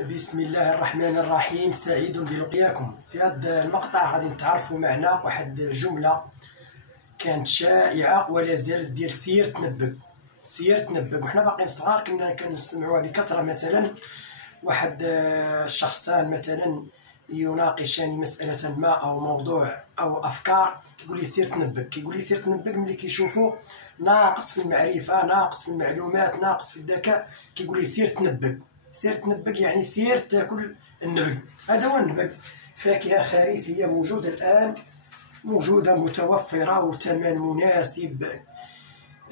بسم الله الرحمن الرحيم. سعيد بلقياكم. في هذا المقطع غادي نتعرفوا معنا واحد الجملة كانت شائعة ولا زالت ديال سير تنبك. سير تنبك، وحنا باقيين صغار كنا كنسمعوها بكثرة. مثلا واحد الشخصان مثلا يناقشان مسألة ما أو موضوع أو أفكار، كيقول لي سير تنبك. كيقول لي سير تنبك ملي كيشوفو ناقص في المعرفة، ناقص في المعلومات، ناقص في الذكاء، كيقول لي سير تنبك. سير تنبك يعني سير تاكل النبك. هذا هو النبك، فاكهة خريفية موجودة الآن، موجودة متوفرة وثمن مناسب،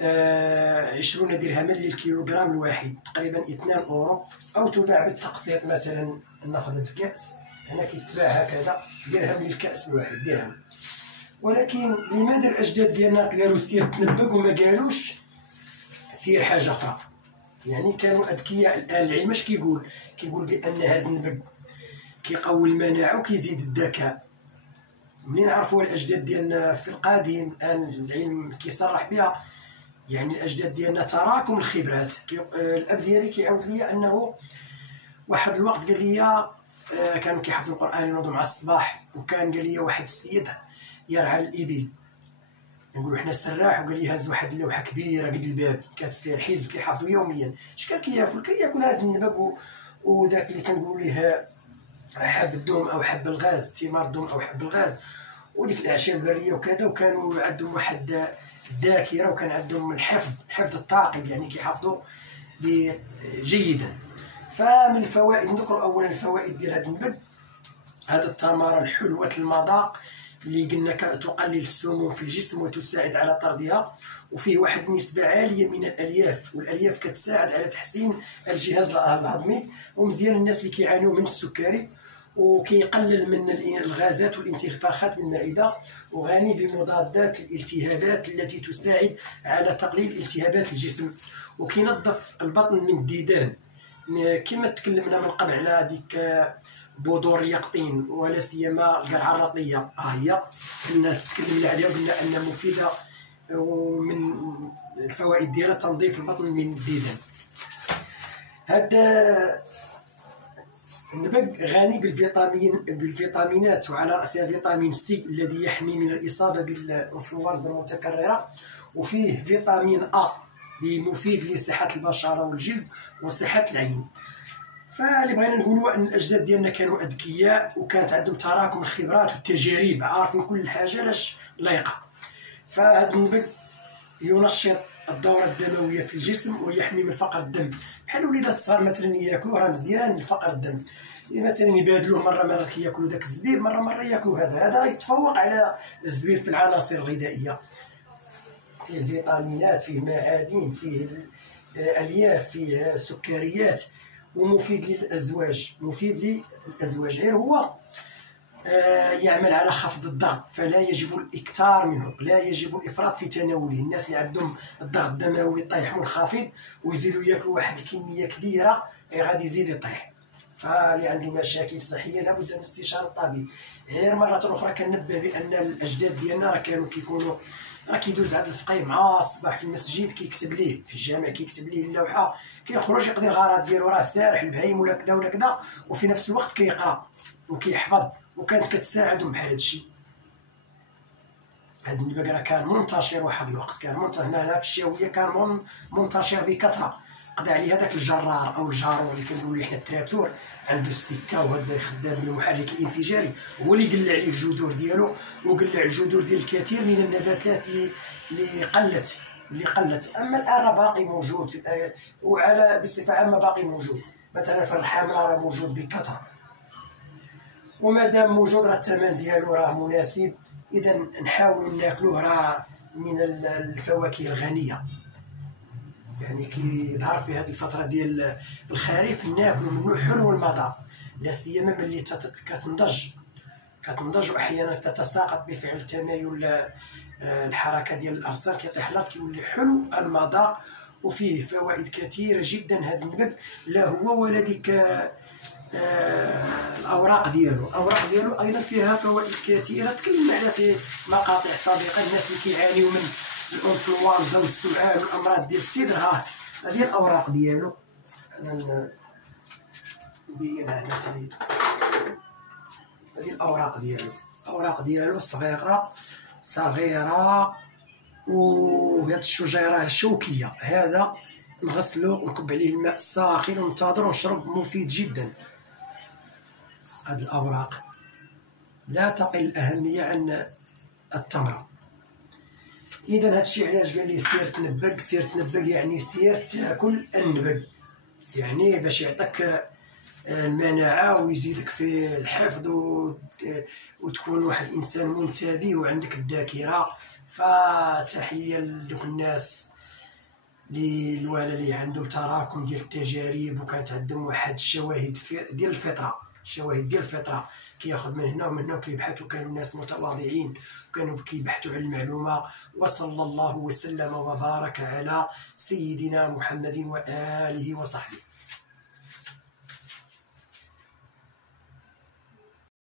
20 درهما للكيلوغرام الواحد، تقريبا 2 أورو، أو تباع بالتقسيط. مثلا ناخذ هاد الكأس هنا كيتباع هكذا درهم للكأس الواحد، درهم. ولكن لماذا الأجداد ديالنا قالوا سير تنبك وما قالوش سير حاجة أخرى؟ يعني كانوا أذكياء. الآن العلم اش كيقول بأن هذا النبك كيقوي المناعة وكيزيد الذكاء. منين عرفوا الأجداد ديالنا في القديم؟ الآن العلم كيصرح بها. يعني الأجداد ديالنا تراكم الخبرات. الأب ديالي كيعاود لي أنه واحد الوقت قال لي كانوا كيحفظوا القرآن ينوضوا مع الصباح، وكان قال لي واحد السيد يرعى الإبل، نقولوا حنا سراح، وقال لي هاز واحد اللوحه كبيره قد الباب كانت فيها الحزب كيحافظوا يوميا. اش كان كياكل هذا النبك وداك اللي كنقولوا ليه حب الدوم او حب الغاز، ثمار الدوم او حب الغاز، وديك الاعشاب البريه وكذا. وكانوا عندهم واحد الذاكره، وكان عندهم الحفظ الثاقب، يعني كيحافظوا جيدا. فمن الفوائد نذكر اولا الفوائد ديال هذا النبك. هذا التمر الحلوة المذاق اللي قلنا تقلل السموم في الجسم وتساعد على طردها، وفيه واحد نسبة عالية من الألياف، والألياف كتساعد على تحسين الجهاز الهضمي، ومزيان الناس اللي كيعانيو من السكري، وكيقلل من الغازات والانتفاخات من المعدة، وغني بمضادات الالتهابات التي تساعد على تقليل التهابات الجسم، وكينظف البطن من الديدان. كما تكلمنا من قبل على هذيك بذور اليقطين ولا سيما القرعه الرطيه، هي كنا تكلمنا عليها وقلنا انها مفيده، ومن الفوائد ديالها تنظيف البطن من الديدان. هذا النبك غني بالفيتامينات، وعلى راسها فيتامين سي الذي يحمي من الاصابه بالانفلونزا المتكرره، وفيه فيتامين ا مفيد لصحه البشره والجلد وصحه العين. فاللي بغينا نقولوا ان الاجداد ديالنا كانوا اذكياء، وكانت عندهم تراكم الخبرات والتجارب، عارفين كل حاجه لاش لايقه. فهذا النبك ينشط الدوره الدمويه في الجسم ويحمي من فقر الدم. بحال وليدات الصغار مثلا ياكلوه راه مزيان لفقر الدم، مثلا يبادلوه مره كياكلوا داك الزبيب، مره ياكلوا هذا يتفوق على الزبيب في العناصر الغذائيه. فيه الفيتامينات، فيه معادن، فيه الياف، فيه سكريات، ومفيد للأزواج. غير هو يعمل على خفض الضغط، فلا يجب الإكثار منه، لا يجب الإفراط في تناوله. الناس اللي عندهم الضغط الدموي طايح منخفض ويزيدوا ياكلوا واحد الكمية كبيرة غادي يزيد يطيح. فاللي عنده مشاكل صحية لابد من استشارة الطبيب. غير مرة أخرى كنبه بأن الأجداد ديالنا راه كانوا كيكونوا كيدوز هذا الفقيه مع الصباح في المسجد، كيكتب ليه في الجامع، كيكتب ليه اللوحه، كيخرج يقضي الغرض ديالو، راه سارح البهايم ولا كذا ولا كذا، وفي نفس الوقت كيقرا وكيحفظ، وكانت كتساعدهم بحال هادشي. هاد النبك راه كان منتشر واحد الوقت، كان منتشر هنا في الشاويه، كان منتشر بكثره. قضى عليه هذاك الجرار او الجارو اللي كنقولوا ليه حنا التراكتور، عنده السكه وهذا خدام بالمحرك الانفجاري، هو اللي قلع عليه الجذور ديالو، وقلع الجذور ديال الكثير من النباتات اللي قلت. اما الان راه باقي موجود، وعلى بصفه عامه باقي موجود. مثلا في الحمراء راه موجود بكثره، ومادام موجود راه الثمن ديالو راه مناسب. اذا نحاولوا ناكلوه، راه من الفواكه الغنيه. يعني كيظهر في هذه الفتره ديال الخريف ناكلوا منه حلو المذاق، لا سيما ملي كتنضج واحيانا تتساقط بفعل تمايل الحركه ديال الاغصان، كيطيح الارض، كيولي حلو المذاق وفيه فوائد كثيره جدا. هذا النبك لا هو ولا ديك الاوراق ديالو ايضا فيها فوائد كثيره. تكلمنا عليها في مقاطع سابقه. الناس اللي كيعانيو من الانفلونزا والسعال والامراض ديال الصدر، هذه الاوراق ديالو مبينة هنا في هذه الأوراق ديالو. الأوراق ديالو صغيرة صغيرة، وهاد الشجيرة الشوكية هذا نغسلو ونكب عليه الماء الساخن وننتظر ونشرب، مفيد جدا. هاد الأوراق لا تقل الأهمية عن التمرة. إذا هادشي علاش قال لي سير تنبق. سير تنبق يعني سير تاكل النبق، يعني باش يعطيك المناعة ويزيدك في الحفظ وتكون واحد الإنسان منتبه وعندك الذاكرة. فتحية لدوك الناس اللي عندهم تراكم ديال التجارب وكانت عندهم واحد الشواهد ديال الفطرة، الشواهد ديال الفطرة كياخذ من هنا ومن هنا وكيبحث، وكانوا ناس متواضعين وكانوا كيبحثوا على المعلومة. وصلى الله وسلم وبارك على سيدنا محمد وآله وصحبه.